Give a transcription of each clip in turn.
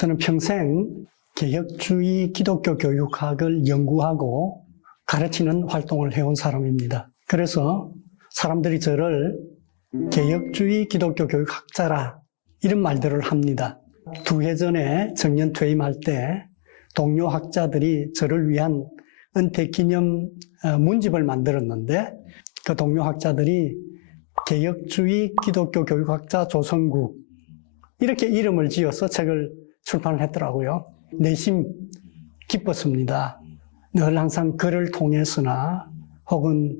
저는 평생 개혁주의 기독교 교육학을 연구하고 가르치는 활동을 해온 사람입니다. 그래서 사람들이 저를 개혁주의 기독교 교육학자라 이런 말들을 합니다. 2해 전에 정년 퇴임할 때 동료 학자들이 저를 위한 은퇴 기념 문집을 만들었는데 그 동료 학자들이 개혁주의 기독교 교육학자 조성국 이렇게 이름을 지어서 책을 출판을 했더라고요. 내심 기뻤습니다. 늘 항상 글을 통해서나 혹은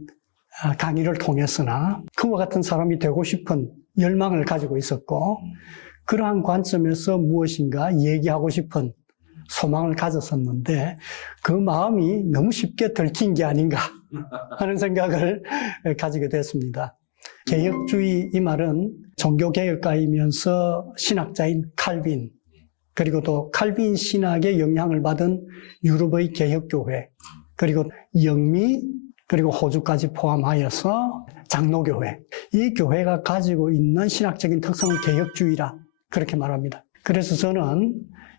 강의를 통해서나 그와 같은 사람이 되고 싶은 열망을 가지고 있었고 그러한 관점에서 무엇인가 얘기하고 싶은 소망을 가졌었는데 그 마음이 너무 쉽게 들킨 게 아닌가 하는 생각을 가지게 됐습니다. 개혁주의 이 말은 종교개혁가이면서 신학자인 칼빈 그리고 또 칼빈 신학의 영향을 받은 유럽의 개혁교회 그리고 영미 그리고 호주까지 포함하여서 장로교회 이 교회가 가지고 있는 신학적인 특성을 개혁주의라 그렇게 말합니다. 그래서 저는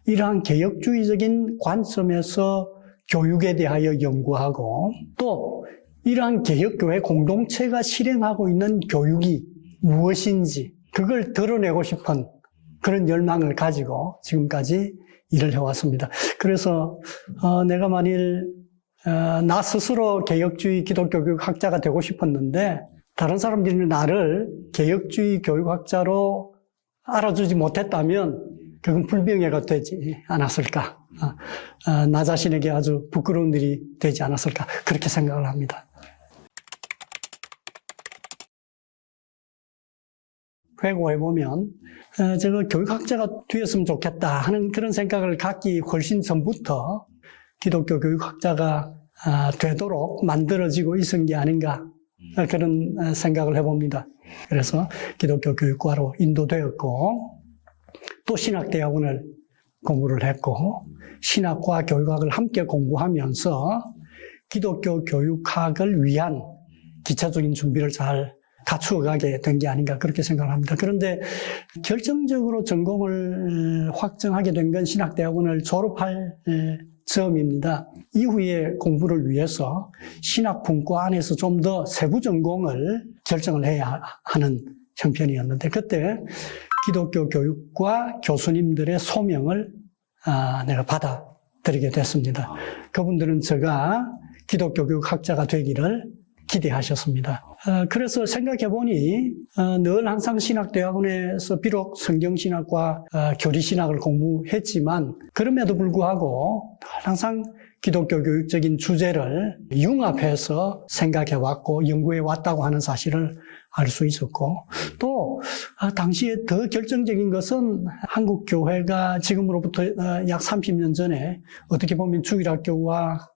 이러한 개혁주의적인 관점에서 교육에 대하여 연구하고 또 이러한 개혁교회 공동체가 실행하고 있는 교육이 무엇인지 그걸 드러내고 싶은 그런 열망을 가지고 지금까지 일을 해왔습니다. 그래서 내가 만일 나 스스로 개혁주의 기독교 교육학자가 되고 싶었는데 다른 사람들이 나를 개혁주의 교육학자로 알아주지 못했다면 그건 불명예가 되지 않았을까. 나 자신에게 아주 부끄러운 일이 되지 않았을까. 그렇게 생각을 합니다. 회고해보면 제가 교육학자가 되었으면 좋겠다 하는 그런 생각을 갖기 훨씬 전부터 기독교 교육학자가 되도록 만들어지고 있은 게 아닌가 그런 생각을 해봅니다. 그래서 기독교 교육과로 인도되었고 또 신학대학원을 공부를 했고 신학과 교육학을 함께 공부하면서 기독교 교육학을 위한 기초적인 준비를 잘 갖추어가게 된 게 아닌가 그렇게 생각을 합니다. 그런데 결정적으로 전공을 확정하게 된 건 신학대학원을 졸업할 즈음입니다. 이후에 공부를 위해서 신학분과 안에서 좀 더 세부 전공을 결정을 해야 하는 형편이었는데 그때 기독교 교육과 교수님들의 소명을 내가 받아들이게 됐습니다. 그분들은 제가 기독교 교육학자가 되기를 기대하셨습니다. 그래서 생각해보니 늘 항상 신학대학원에서 비록 성경신학과 교리신학을 공부했지만 그럼에도 불구하고 항상 기독교 교육적인 주제를 융합해서 생각해왔고 연구해왔다고 하는 사실을 알 수 있었고 또 당시에 더 결정적인 것은 한국 교회가 지금으로부터 약 30년 전에 어떻게 보면 주일학교와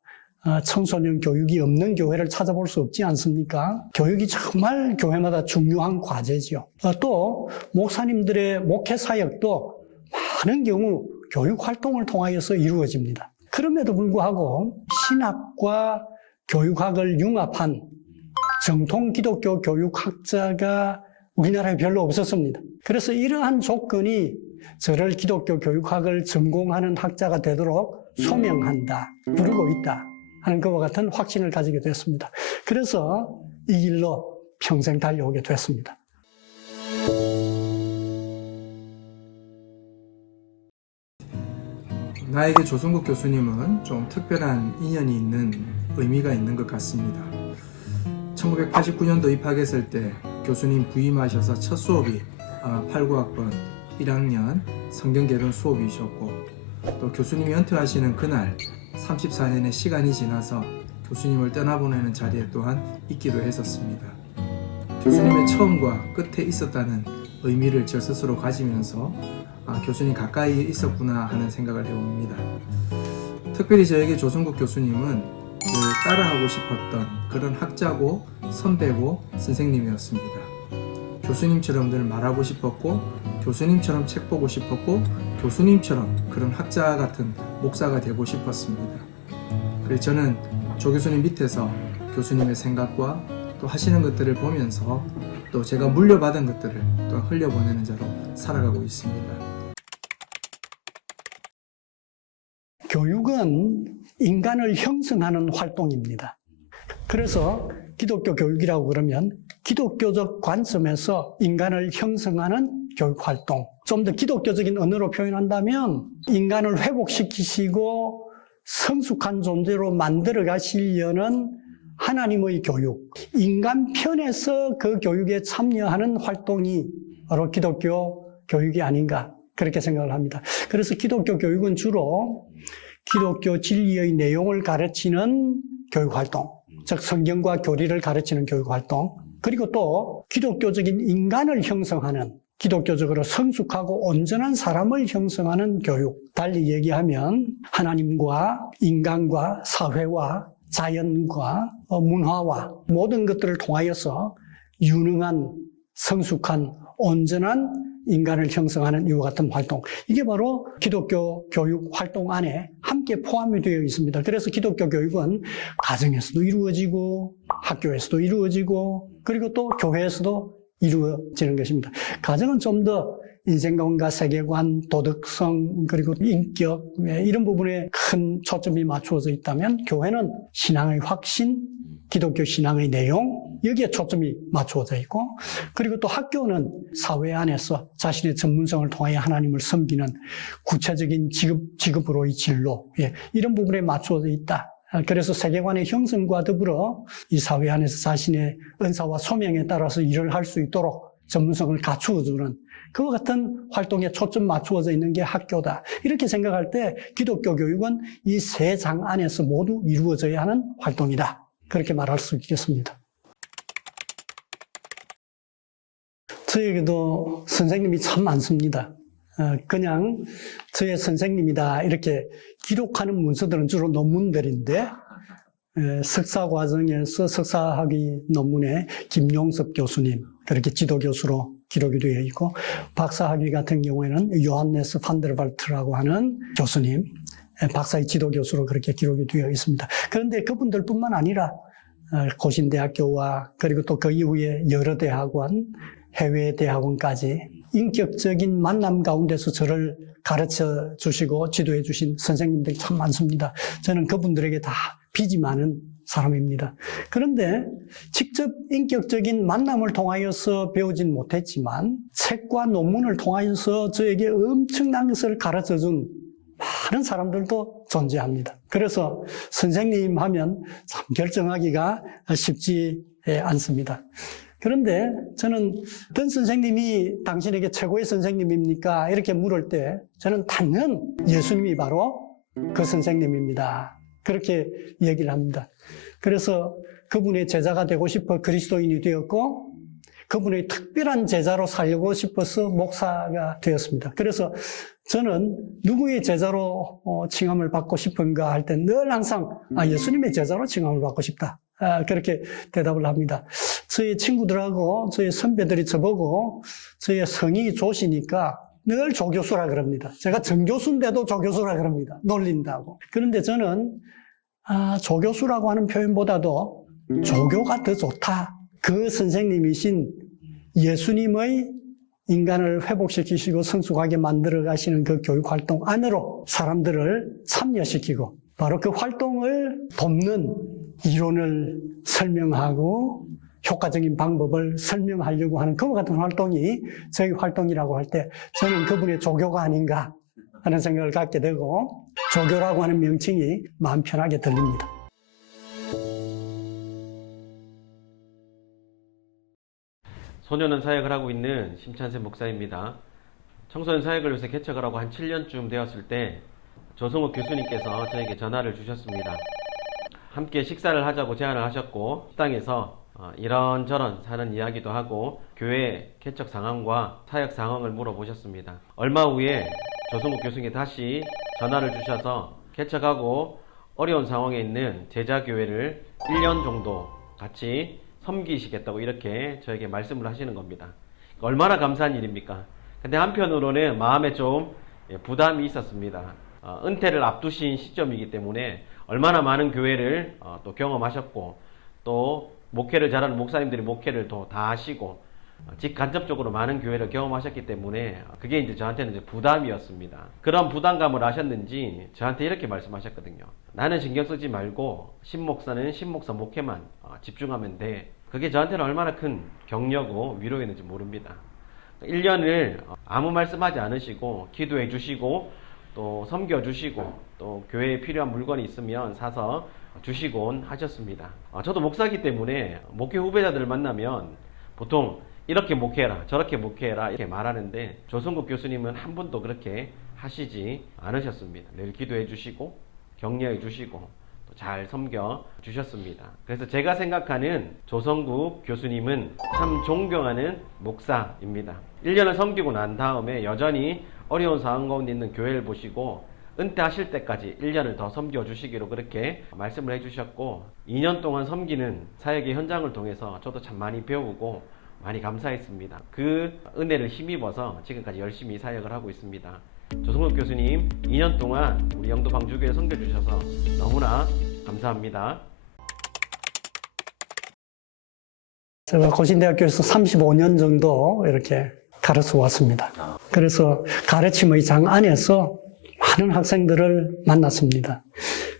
청소년 교육이 없는 교회를 찾아볼 수 없지 않습니까? 교육이 정말 교회마다 중요한 과제지요. 또 목사님들의 목회 사역도 많은 경우 교육 활동을 통하여서 이루어집니다. 그럼에도 불구하고 신학과 교육학을 융합한 정통 기독교 교육학자가 우리나라에 별로 없었습니다. 그래서 이러한 조건이 저를 기독교 교육학을 전공하는 학자가 되도록 소명한다, 부르고 있다 하는 것과 같은 확신을 가지게 됐습니다. 그래서 이 길로 평생 달려오게 됐습니다. 나에게 조성국 교수님은 좀 특별한 인연이 있는 의미가 있는 것 같습니다. 1989년도 입학했을 때 교수님 부임하셔서 첫 수업이 8, 9학번 1학년 성경개론 수업이셨고 또 교수님이 은퇴하시는 그날 34년의 시간이 지나서 교수님을 떠나보내는 자리에 또한 있기도 했었습니다. 교수님의 처음과 끝에 있었다는 의미를 저 스스로 가지면서 교수님 가까이 있었구나 하는 생각을 해봅니다. 특별히 저에게 조성국 교수님은 늘 따라하고 싶었던 그런 학자고 선배고 선생님이었습니다. 교수님처럼 늘 말하고 싶었고 교수님처럼 책 보고 싶었고 교수님처럼 그런 학자 같은 목사가 되고 싶었습니다. 그래서 저는 조 교수님 밑에서 교수님의 생각과 또 하시는 것들을 보면서 또 제가 물려받은 것들을 또 흘려보내는 자로 살아가고 있습니다. 교육은 인간을 형성하는 활동입니다. 그래서 기독교 교육이라고 그러면 기독교적 관점에서 인간을 형성하는 교육 활동. 좀 더 기독교적인 언어로 표현한다면 인간을 회복시키시고 성숙한 존재로 만들어 가시려는 하나님의 교육. 인간 편에서 그 교육에 참여하는 활동이 바로 기독교 교육이 아닌가 그렇게 생각을 합니다. 그래서 기독교 교육은 주로 기독교 진리의 내용을 가르치는 교육 활동, 즉 성경과 교리를 가르치는 교육 활동, 그리고 또 기독교적인 인간을 형성하는, 기독교적으로 성숙하고 온전한 사람을 형성하는 교육. 달리 얘기하면 하나님과 인간과 사회와 자연과 문화와 모든 것들을 통하여서 유능한, 성숙한, 온전한 인간을 형성하는 이와 같은 활동. 이게 바로 기독교 교육 활동 안에 함께 포함이 되어 있습니다. 그래서 기독교 교육은 가정에서도 이루어지고 학교에서도 이루어지고 그리고 또 교회에서도 이루어지는 것입니다. 가정은 좀 더 인생관과 세계관, 도덕성, 그리고 인격 이런 부분에 큰 초점이 맞추어져 있다면 교회는 신앙의 확신, 기독교 신앙의 내용 여기에 초점이 맞추어져 있고 그리고 또 학교는 사회 안에서 자신의 전문성을 통하여 하나님을 섬기는 구체적인 직업으로의 진로 이런 부분에 맞추어져 있다. 그래서 세계관의 형성과 더불어 이 사회 안에서 자신의 은사와 소명에 따라서 일을 할 수 있도록 전문성을 갖추어주는 그와 같은 활동에 초점 맞추어져 있는 게 학교다. 이렇게 생각할 때 기독교 교육은 이 세 장 안에서 모두 이루어져야 하는 활동이다. 그렇게 말할 수 있겠습니다. 저에게도 선생님이 참 많습니다. 그냥 저의 선생님이다 이렇게 기록하는 문서들은 주로 논문들인데 석사 과정에서 석사학위 논문에 김용섭 교수님 그렇게 지도교수로 기록이 되어 있고 박사학위 같은 경우에는 요한네스 판데르발트라고 하는 교수님 박사의 지도교수로 그렇게 기록이 되어 있습니다. 그런데 그분들뿐만 아니라 고신대학교와 그리고 또 그 이후에 여러 대학원, 해외 대학원까지 인격적인 만남 가운데서 저를 가르쳐 주시고 지도해 주신 선생님들이 참 많습니다. 저는 그분들에게 다 빚이 많은 사람입니다. 그런데 직접 인격적인 만남을 통하여서 배우진 못했지만 책과 논문을 통하여서 저에게 엄청난 것을 가르쳐 준 많은 사람들도 존재합니다. 그래서 선생님 하면 참 결정하기가 쉽지 않습니다. 그런데 저는 어떤 선생님이 당신에게 최고의 선생님입니까? 이렇게 물을 때 저는 단연 예수님이 바로 그 선생님입니다. 그렇게 얘기를 합니다. 그래서 그분의 제자가 되고 싶어 그리스도인이 되었고 그분의 특별한 제자로 살고 싶어서 목사가 되었습니다. 그래서 저는 누구의 제자로 칭함을 받고 싶은가 할 때 늘 항상 예수님의 제자로 칭함을 받고 싶다. 그렇게 대답을 합니다. 저희 친구들하고 저희 선배들이 저보고 저의 성이 조시니까 늘 조교수라 그럽니다. 제가 정교수인데도 조교수라 그럽니다. 놀린다고. 그런데 저는 조교수라고 하는 표현보다도 조교가 더 좋다. 그 선생님이신 예수님의 인간을 회복시키시고 성숙하게 만들어 가시는 그 교육활동 안으로 사람들을 참여시키고 바로 그 활동을 돕는 이론을 설명하고 효과적인 방법을 설명하려고 하는 그와 같은 활동이 저희 활동이라고 할 때 저는 그분의 조교가 아닌가 하는 생각을 갖게 되고 조교라고 하는 명칭이 마음 편하게 들립니다. 소년원 사역을 하고 있는 심찬세 목사입니다. 청소년 사역을 위해서 개척을 하고 한 7년쯤 되었을 때 조성욱 교수님께서 저에게 전화를 주셨습니다. 함께 식사를 하자고 제안을 하셨고 식당에서 이런저런 사는 이야기도 하고 교회 개척 상황과 사역 상황을 물어보셨습니다. 얼마 후에 조성욱 교수님께 다시 전화를 주셔서 개척하고 어려운 상황에 있는 제자교회를 1년 정도 같이 섬기시겠다고 이렇게 저에게 말씀을 하시는 겁니다. 얼마나 감사한 일입니까? 근데 한편으로는 마음에 좀 부담이 있었습니다. 은퇴를 앞두신 시점이기 때문에 얼마나 많은 교회를 또 경험하셨고 또 목회를 잘하는 목사님들이 목회를 또 다 하시고 직간접적으로 많은 교회를 경험하셨기 때문에 그게 이제 저한테는 이제 부담이었습니다. 그런 부담감을 아셨는지 저한테 이렇게 말씀하셨거든요. 나는 신경 쓰지 말고 신목사는 신목사 목회만 집중하면 돼. 그게 저한테는 얼마나 큰 격려고 위로였는지 모릅니다. 1년을 아무 말씀하지 않으시고 기도해 주시고 또 섬겨 주시고 또 교회에 필요한 물건이 있으면 사서 주시곤 하셨습니다. 저도 목사기 때문에 목회 후배자들을 만나면 보통 이렇게 목회해라 저렇게 목회해라 이렇게 말하는데 조성국 교수님은 한 번도 그렇게 하시지 않으셨습니다. 늘 기도해 주시고 격려해 주시고 또 잘 섬겨 주셨습니다. 그래서 제가 생각하는 조성국 교수님은 참 존경하는 목사입니다. 1년을 섬기고 난 다음에 여전히 어려운 상황 가운데 있는 교회를 보시고 은퇴하실 때까지 1년을 더 섬겨주시기로 그렇게 말씀을 해주셨고 2년 동안 섬기는 사역의 현장을 통해서 저도 참 많이 배우고 많이 감사했습니다. 그 은혜를 힘입어서 지금까지 열심히 사역을 하고 있습니다. 조성국 교수님 2년 동안 우리 영도 방주교회 섬겨주셔서 너무나 감사합니다. 제가 고신대학교에서 35년 정도 이렇게 가르쳐 왔습니다. 그래서 가르침의 장 안에서 많은 학생들을 만났습니다.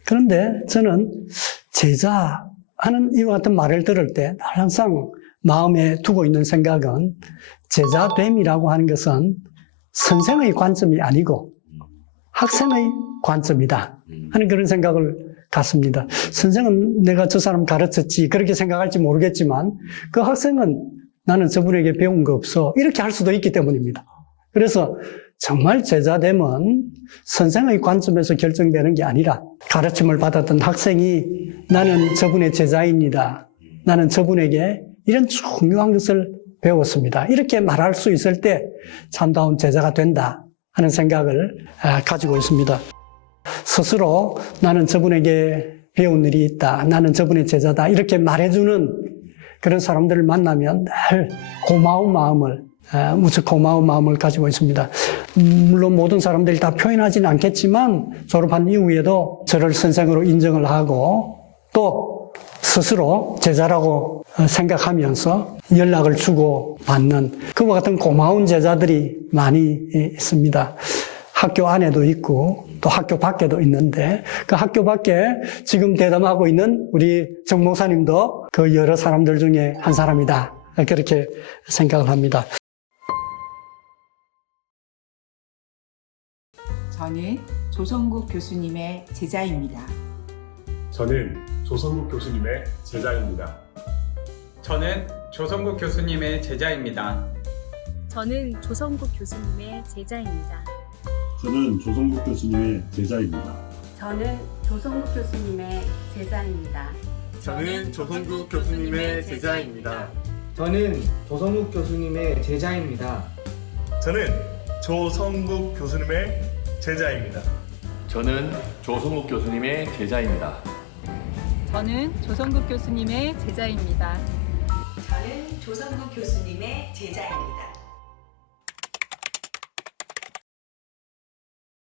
그런데 저는 제자 하는 이와 같은 말을 들을 때 항상 마음에 두고 있는 생각은 제자됨이라고 하는 것은 선생의 관점이 아니고 학생의 관점이다 하는 그런 생각을 갖습니다. 선생은 내가 저 사람 가르쳤지 그렇게 생각할지 모르겠지만 그 학생은 나는 저분에게 배운 거 없어 이렇게 할 수도 있기 때문입니다. 그래서 정말 제자됨은 선생의 관점에서 결정되는 게 아니라 가르침을 받았던 학생이 나는 저분의 제자입니다. 나는 저분에게 이런 중요한 것을 배웠습니다. 이렇게 말할 수 있을 때 참다운 제자가 된다 하는 생각을 가지고 있습니다. 스스로 나는 저분에게 배운 일이 있다. 나는 저분의 제자다. 이렇게 말해주는 그런 사람들을 만나면 늘 고마운 마음을 무척 고마운 마음을 가지고 있습니다. 물론 모든 사람들이 다 표현하지는 않겠지만 졸업한 이후에도 저를 선생으로 인정을 하고 또 스스로 제자라고 생각하면서 연락을 주고 받는 그와 같은 고마운 제자들이 많이 있습니다. 학교 안에도 있고 또 학교 밖에도 있는데 그 학교 밖에 지금 대담하고 있는 우리 정 목사님도 그 여러 사람들 중에 한 사람이다. 그렇게 생각을 합니다. 저는 조성국 교수님의 제자입니다. 저는 조성국 교수님의 제자입니다. 저는 조성국 교수님의 제자입니다. 저는 조성국 교수님의 제자입니다. 저는 조성국 교수님의 제자입니다. 저는 조성국 교수님의 제자입니다. 저는 조성국 교수님의 제자입니다. 저는 조성국 교수님의 제자입니다. 저는 조성국 교수님의 제자입니다. 저는 조성국 교수님의 제자입니다. 저는 조성국 교수님의 제자입니다. 저는 조성국 교수님의 제자입니다.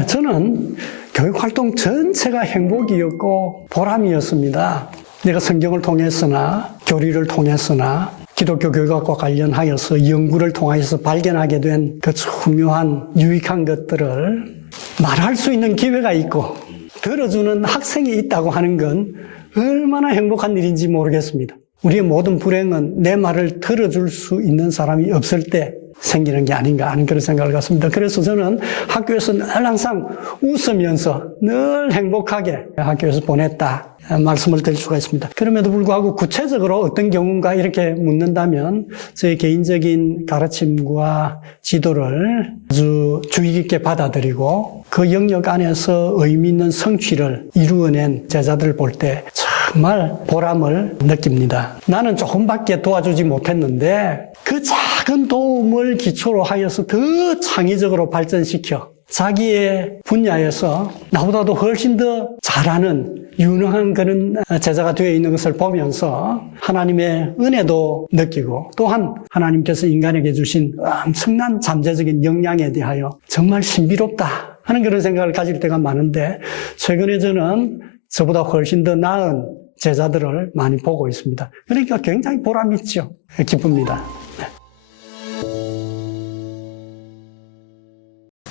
저는 교육활동 전체가 행복이었고 보람이었습니다. 내가 성경을 통해서나 교리를 통해서나 기독교 교육학과 관련하여서 연구를 통하여서 발견하게 된 그 중요한 유익한 것들을 말할 수 있는 기회가 있고 들어주는 학생이 있다고 하는 건 얼마나 행복한 일인지 모르겠습니다. 우리의 모든 불행은 내 말을 들어줄 수 있는 사람이 없을 때 생기는 게 아닌가 하는 그런 생각을 갖습니다. 그래서 저는 학교에서 늘 항상 웃으면서 늘 행복하게 학교에서 보냈다 말씀을 드릴 수가 있습니다. 그럼에도 불구하고 구체적으로 어떤 경우인가 이렇게 묻는다면 저의 개인적인 가르침과 지도를 아주 주의 깊게 받아들이고 그 영역 안에서 의미 있는 성취를 이루어낸 제자들을 볼 때 정말 보람을 느낍니다. 나는 조금밖에 도와주지 못했는데 그 작은 도움을 기초로 하여서 더 창의적으로 발전시켜 자기의 분야에서 나보다도 훨씬 더 잘하는 유능한 그런 제자가 되어 있는 것을 보면서 하나님의 은혜도 느끼고 또한 하나님께서 인간에게 주신 엄청난 잠재적인 역량에 대하여 정말 신비롭다 하는 그런 생각을 가질 때가 많은데 최근에 저는 저보다 훨씬 더 나은 제자들을 많이 보고 있습니다. 그러니까 굉장히 보람이 있죠. 기쁩니다.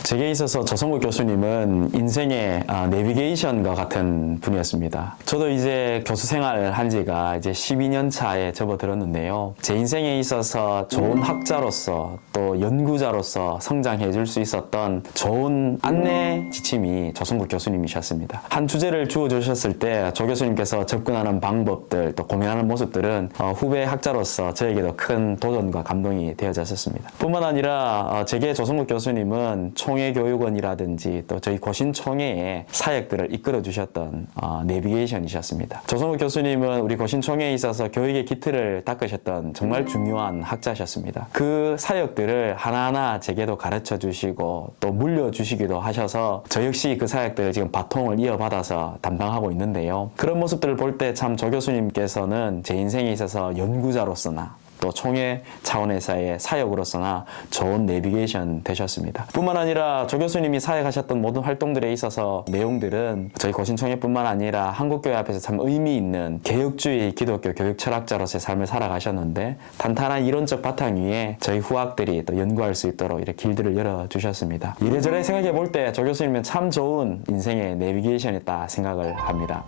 제게 있어서 조성국 교수님은 인생의 내비게이션과 같은 분이었습니다. 저도 이제 교수 생활을 한 지가 이제 12년 차에 접어들었는데요. 제 인생에 있어서 좋은 학자로서 또 연구자로서 성장해 줄 수 있었던 좋은 안내 지침이 조성국 교수님이셨습니다. 한 주제를 주어주셨을 때 조 교수님께서 접근하는 방법들 또 고민하는 모습들은 후배 학자로서 저에게도 큰 도전과 감동이 되어졌었습니다. 뿐만 아니라 제게 조성국 교수님은 총회교육원이라든지 또 저희 고신총회의 사역들을 이끌어 주셨던 내비게이션이셨습니다. 조성국 교수님은 우리 고신총회에 있어서 교육의 기틀을 닦으셨던 정말 중요한 학자셨습니다. 그 사역들을 하나하나 제게도 가르쳐 주시고 또 물려주시기도 하셔서 저 역시 그 사역들을 지금 바통을 이어받아서 담당하고 있는데요. 그런 모습들을 볼 때 참 조 교수님께서는 제 인생에 있어서 연구자로서나 또 총회 차원에서의 사역으로서나 좋은 내비게이션 되셨습니다. 뿐만 아니라 조 교수님이 사역하셨던 모든 활동들에 있어서 내용들은 저희 고신총회뿐만 아니라 한국교회 앞에서 참 의미 있는 개혁주의 기독교 교육 철학자로서의 삶을 살아가셨는데 단단한 이론적 바탕 위에 저희 후학들이 또 연구할 수 있도록 이렇게 길들을 열어주셨습니다. 이래저래 생각해 볼 때 조 교수님은 참 좋은 인생의 내비게이션이었다 생각을 합니다.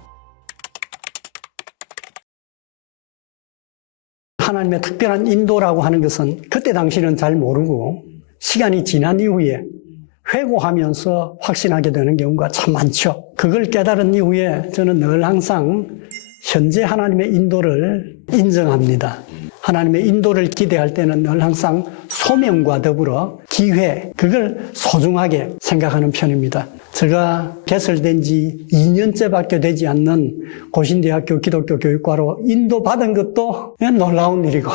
하나님의 특별한 인도라고 하는 것은 그때 당시는 잘 모르고 시간이 지난 이후에 회고하면서 확신하게 되는 경우가 참 많죠. 그걸 깨달은 이후에 저는 늘 항상 현재 하나님의 인도를 인정합니다. 하나님의 인도를 기대할 때는 늘 항상 소명과 더불어 기회, 그걸 소중하게 생각하는 편입니다. 제가 개설된 지 2년째밖에 되지 않는 고신대학교 기독교 교육과로 인도받은 것도 놀라운 일이고,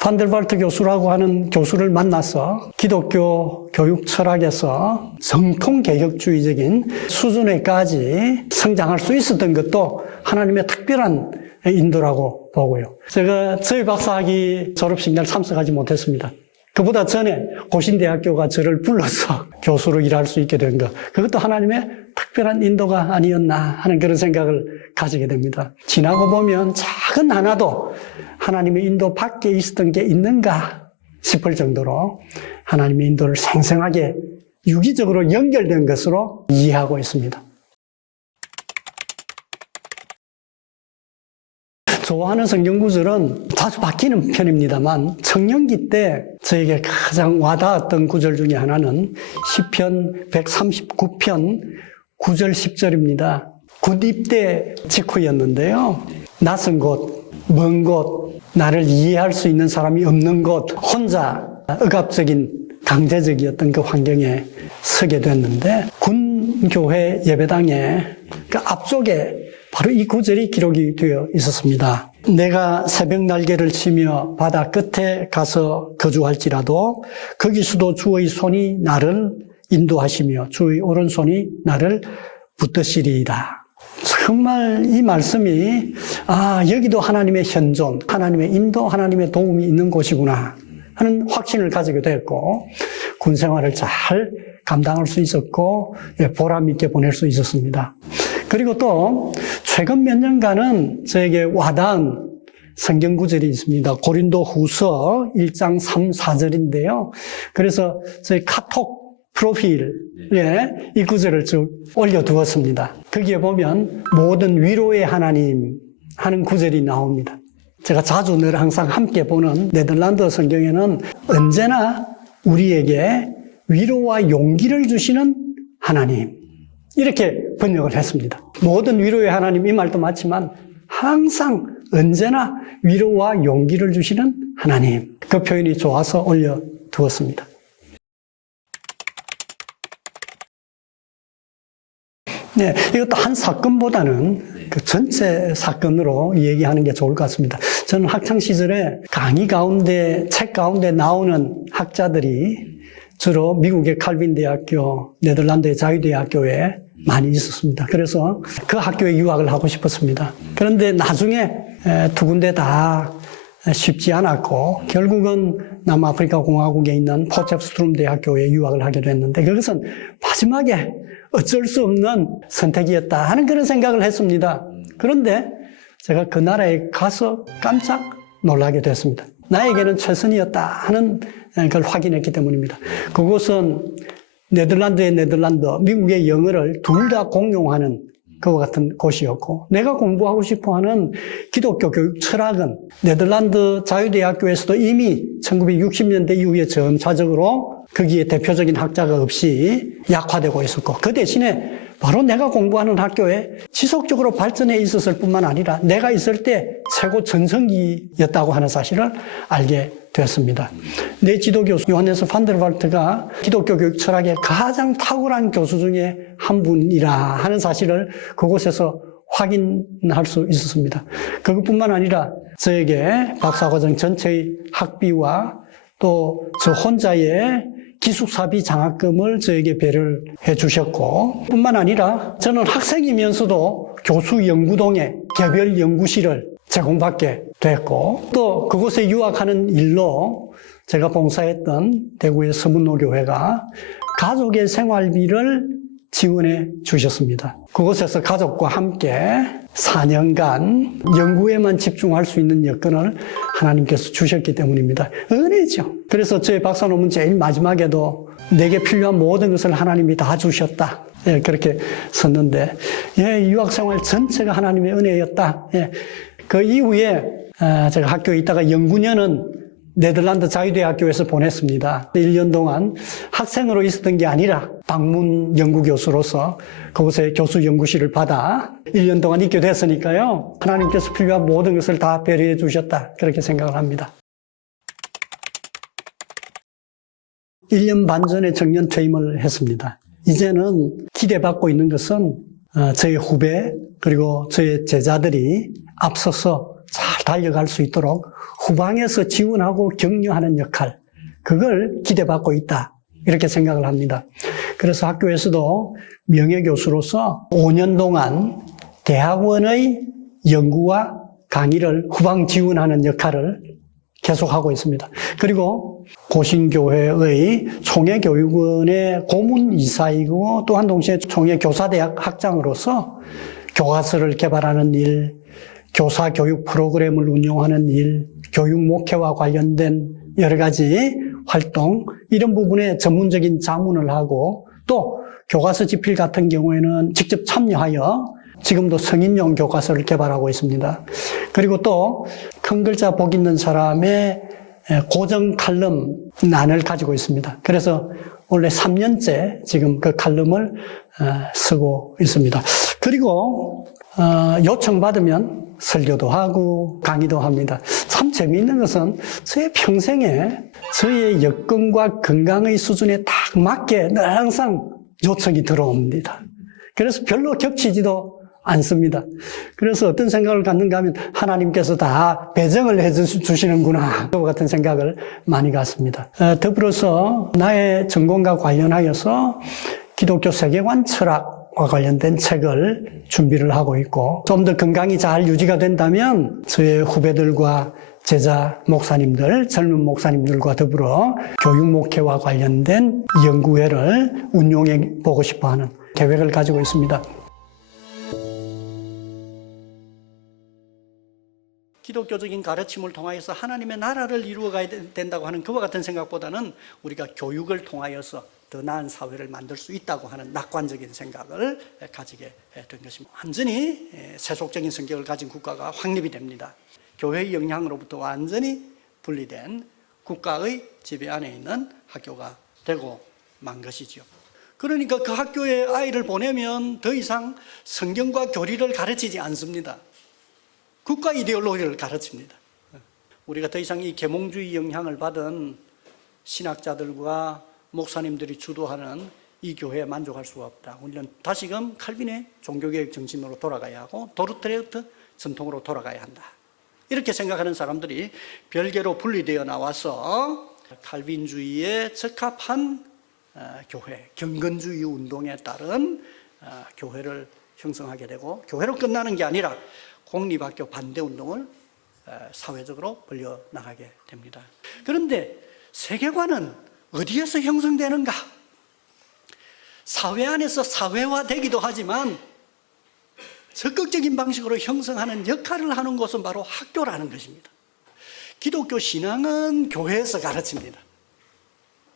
판델발트 교수라고 하는 교수를 만나서 기독교 교육 철학에서 정통 개혁주의적인 수준에까지 성장할 수 있었던 것도 하나님의 특별한 인도라고 보고요. 제가 저희 박사학위 졸업식 날 참석하지 못했습니다. 그보다 전에 고신대학교가 저를 불러서 교수로 일할 수 있게 된 것, 그것도 하나님의 특별한 인도가 아니었나 하는 그런 생각을 가지게 됩니다. 지나고 보면 작은 하나도 하나님의 인도 밖에 있었던 게 있는가 싶을 정도로 하나님의 인도를 생생하게 유기적으로 연결된 것으로 이해하고 있습니다. 좋아하는 성경 구절은 자주 바뀌는 편입니다만 청년기 때 저에게 가장 와닿았던 구절 중에 하나는 시편 139편 9절 10절입니다. 곧 입대 직후였는데요. 낯선 곳, 먼 곳, 나를 이해할 수 있는 사람이 없는 곳, 혼자 억압적인 강제적이었던 그 환경에 서게 됐는데 군교회 예배당에 그 앞쪽에 바로 이 구절이 기록이 되어 있었습니다. 내가 새벽 날개를 치며 바다 끝에 가서 거주할지라도 거기서도 주의 손이 나를 인도하시며 주의 오른손이 나를 붙드시리이다. 정말 이 말씀이 여기도 하나님의 현존, 하나님의 인도, 하나님의 도움이 있는 곳이구나 하는 확신을 가지게 됐고 군 생활을 잘 감당할 수 있었고 보람 있게 보낼 수 있었습니다. 그리고 또 최근 몇 년간은 저에게 와닿은 성경 구절이 있습니다. 고린도 후서 1장 3, 4절인데요. 그래서 저희 카톡 프로필에 이 구절을 쭉 올려두었습니다. 거기에 보면 모든 위로의 하나님 하는 구절이 나옵니다. 제가 자주 늘 항상 함께 보는 네덜란드 성경에는 언제나 우리에게 위로와 용기를 주시는 하나님, 이렇게 번역을 했습니다. 모든 위로의 하나님, 이 말도 맞지만 항상 언제나 위로와 용기를 주시는 하나님, 그 표현이 좋아서 올려두었습니다. 네, 이것도 한 사건보다는 그 전체 사건으로 얘기하는 게 좋을 것 같습니다. 저는 학창시절에 강의 가운데, 책 가운데 나오는 학자들이 주로 미국의 칼빈 대학교, 네덜란드의 자유대학교에 많이 있었습니다. 그래서 그 학교에 유학을 하고 싶었습니다. 그런데 나중에 두 군데 다 쉽지 않았고 결국은 남아프리카 공화국에 있는 포체프스트룸 대학교에 유학을 하게 됐는데 그것은 마지막에 어쩔 수 없는 선택이었다 하는 그런 생각을 했습니다. 그런데 제가 그 나라에 가서 깜짝 놀라게 됐습니다. 나에게는 최선이었다 하는 걸 확인했기 때문입니다. 그곳은 네덜란드의 네덜란드, 미국의 영어를 둘 다 공용하는 그와 같은 곳이었고, 내가 공부하고 싶어 하는 기독교 교육 철학은 네덜란드 자유대학교에서도 이미 1960년대 이후에 점차적으로 거기에 대표적인 학자가 없이 약화되고 있었고, 그 대신에 바로 내가 공부하는 학교에 지속적으로 발전해 있었을 뿐만 아니라 내가 있을 때 최고 전성기였다고 하는 사실을 알게 되었습니다. 내 지도교수 요하네스 판데르발트가 기독교 교육 철학의 가장 탁월한 교수 중에 한 분이라 하는 사실을 그곳에서 확인할 수 있었습니다. 그것뿐만 아니라 저에게 박사과정 전체의 학비와 또 저 혼자의 기숙사비 장학금을 저에게 배려를 해주셨고, 뿐만 아니라 저는 학생이면서도 교수 연구동에 개별 연구실을 제공받게 됐고, 또 그곳에 유학하는 일로 제가 봉사했던 대구의 서문노교회가 가족의 생활비를 지원해 주셨습니다. 그곳에서 가족과 함께 4년간 연구에만 집중할 수 있는 여건을 하나님께서 주셨기 때문입니다. 은혜죠. 그래서 저의 박사 논문 제일 마지막에도 내게 필요한 모든 것을 하나님이 다 주셨다. 예, 그렇게 썼는데, 예, 유학생활 전체가 하나님의 은혜였다. 예, 그 이후에 제가 학교에 있다가 연구년은 네덜란드 자유대학교에서 보냈습니다. 1년 동안 학생으로 있었던 게 아니라 방문 연구교수로서 그곳에 교수 연구실을 받아 1년 동안 있게 됐으니까요. 하나님께서 필요한 모든 것을 다 배려해 주셨다. 그렇게 생각을 합니다. 1년 반 전에 정년 퇴임을 했습니다. 이제는 기대받고 있는 것은 저의 후배 그리고 저의 제자들이 앞서서 잘 달려갈 수 있도록 후방에서 지원하고 격려하는 역할, 그걸 기대받고 있다. 이렇게 생각을 합니다. 그래서 학교에서도 명예교수로서 5년 동안 대학원의 연구와 강의를 후방 지원하는 역할을 계속하고 있습니다. 그리고 고신교회의 총회교육원의 고문이사이고 또한 동시에 총회교사대학 학장으로서 교과서를 개발하는 일, 교사 교육 프로그램을 운영하는 일, 교육 목회와 관련된 여러 가지 활동, 이런 부분에 전문적인 자문을 하고, 또 교과서 집필 같은 경우에는 직접 참여하여 지금도 성인용 교과서를 개발하고 있습니다. 그리고 또 큰 글자 복 있는 사람의 고정 칼럼 난을 가지고 있습니다. 그래서 원래 3년째 지금 그 칼럼을 쓰고 있습니다. 그리고 요청받으면 설교도 하고 강의도 합니다. 참 재미있는 것은 저의 평생에 저의 여건과 건강의 수준에 딱 맞게 늘 항상 요청이 들어옵니다. 그래서 별로 겹치지도 않습니다. 그래서 어떤 생각을 갖는가 하면 하나님께서 다 배정을 해주시는구나 같은 생각을 많이 갖습니다. 더불어서 나의 전공과 관련하여서 기독교 세계관 철학과 관련된 책을 준비를 하고 있고, 좀 더 건강이 잘 유지가 된다면 저의 후배들과 제자 목사님들, 젊은 목사님들과 더불어 교육 목회와 관련된 연구회를 운용해 보고 싶어 하는 계획을 가지고 있습니다. 기독교적인 가르침을 통하여서 하나님의 나라를 이루어가야 된다고 하는 그와 같은 생각보다는 우리가 교육을 통하여서 더 나은 사회를 만들 수 있다고 하는 낙관적인 생각을 가지게 된 것입니다. 완전히 세속적인 성격을 가진 국가가 확립이 됩니다. 교회의 영향으로부터 완전히 분리된 국가의 지배 안에 있는 학교가 되고 만 것이죠. 그러니까 그 학교에 아이를 보내면 더 이상 성경과 교리를 가르치지 않습니다. 국가 이데올로기를 가르칩니다. 우리가 더 이상 이 계몽주의 영향을 받은 신학자들과 목사님들이 주도하는 이 교회에 만족할 수가 없다. 우리는 다시금 칼빈의 종교개혁 정신으로 돌아가야 하고 도르트레우트 전통으로 돌아가야 한다. 이렇게 생각하는 사람들이 별개로 분리되어 나와서 칼빈주의에 적합한 교회, 경건주의 운동에 따른 교회를 형성하게 되고, 교회로 끝나는 게 아니라 공립학교 반대 운동을 사회적으로 벌려나가게 됩니다. 그런데 세계관은 어디에서 형성되는가? 사회 안에서 사회화되기도 하지만 적극적인 방식으로 형성하는 역할을 하는 곳은 바로 학교라는 것입니다. 기독교 신앙은 교회에서 가르칩니다.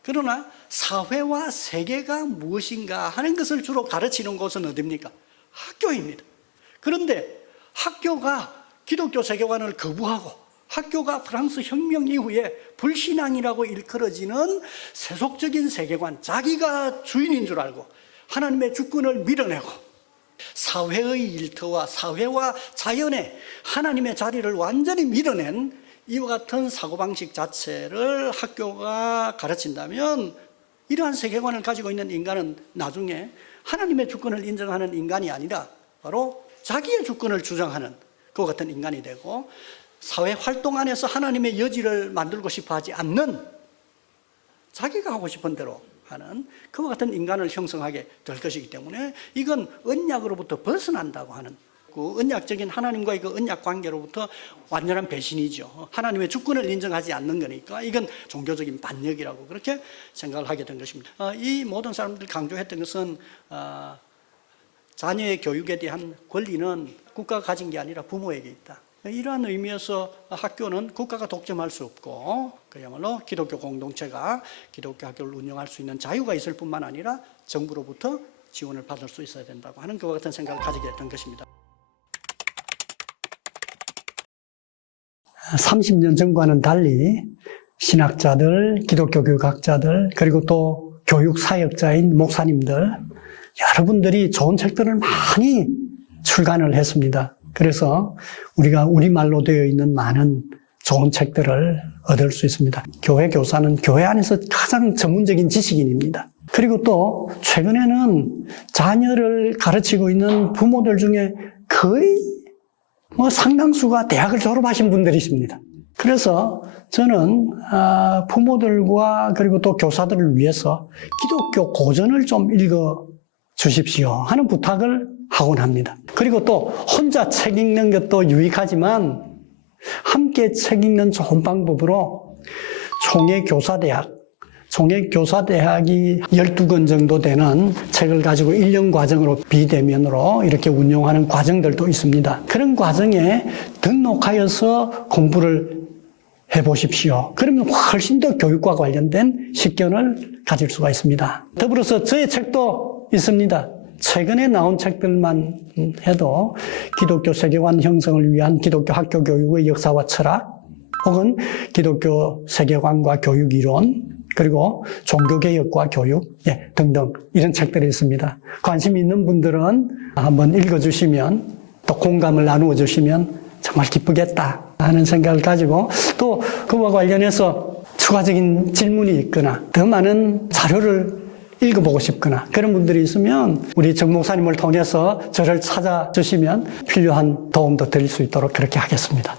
그러나 사회와 세계가 무엇인가 하는 것을 주로 가르치는 곳은 어디입니까? 학교입니다. 그런데 학교가 기독교 세계관을 거부하고 학교가 프랑스 혁명 이후에 불신앙이라고 일컬어지는 세속적인 세계관, 자기가 주인인 줄 알고 하나님의 주권을 밀어내고 사회의 일터와 사회와 자연의 하나님의 자리를 완전히 밀어낸 이와 같은 사고방식 자체를 학교가 가르친다면 이러한 세계관을 가지고 있는 인간은 나중에 하나님의 주권을 인정하는 인간이 아니라 바로 자기의 주권을 주장하는 그와 같은 인간이 되고 사회 활동 안에서 하나님의 여지를 만들고 싶어 하지 않는 자기가 하고 싶은 대로 하는 그와 같은 인간을 형성하게 될 것이기 때문에 이건 언약으로부터 벗어난다고 하는 그 언약적인 하나님과의 그 언약 관계로부터 완전한 배신이죠. 하나님의 주권을 인정하지 않는 거니까 이건 종교적인 반역이라고 그렇게 생각을 하게 된 것입니다. 이 모든 사람들이 강조했던 것은 자녀의 교육에 대한 권리는 국가가 가진 게 아니라 부모에게 있다. 이러한 의미에서 학교는 국가가 독점할 수 없고 그야말로 기독교 공동체가 기독교 학교를 운영할 수 있는 자유가 있을 뿐만 아니라 정부로부터 지원을 받을 수 있어야 된다고 하는 그와 같은 생각을 가지게 됐던 것입니다. 30년 전과는 달리 신학자들, 기독교 교육학자들, 그리고 또 교육사역자인 목사님들, 여러분들이 좋은 책들을 많이 출간을 했습니다. 그래서 우리가 우리말로 되어 있는 많은 좋은 책들을 얻을 수 있습니다. 교회 교사는 교회 안에서 가장 전문적인 지식인입니다. 그리고 또 최근에는 자녀를 가르치고 있는 부모들 중에 거의 상당수가 대학을 졸업하신 분들이십니다. 그래서 저는 부모들과 그리고 또 교사들을 위해서 기독교 고전을 좀 읽어 주십시오 하는 부탁을 하곤 합니다. 그리고 또 혼자 책 읽는 것도 유익하지만 함께 책 읽는 좋은 방법으로 총회교사대학이 12권 정도 되는 책을 가지고 1년 과정으로 비대면으로 이렇게 운영하는 과정들도 있습니다. 그런 과정에 등록하여서 공부를 해보십시오. 그러면 훨씬 더 교육과 관련된 식견을 가질 수가 있습니다. 더불어서 저의 책도 있습니다. 최근에 나온 책들만 해도 기독교 세계관 형성을 위한 기독교 학교 교육의 역사와 철학, 혹은 기독교 세계관과 교육 이론, 그리고 종교개혁과 교육 등등 이런 책들이 있습니다. 관심 있는 분들은 한번 읽어주시면 또 공감을 나누어 주시면 정말 기쁘겠다 하는 생각을 가지고 또 그와 관련해서 추가적인 질문이 있거나 더 많은 자료를 읽어보고 싶거나 그런 분들이 있으면 우리 정 목사님을 통해서 저를 찾아주시면 필요한 도움도 드릴 수 있도록 그렇게 하겠습니다.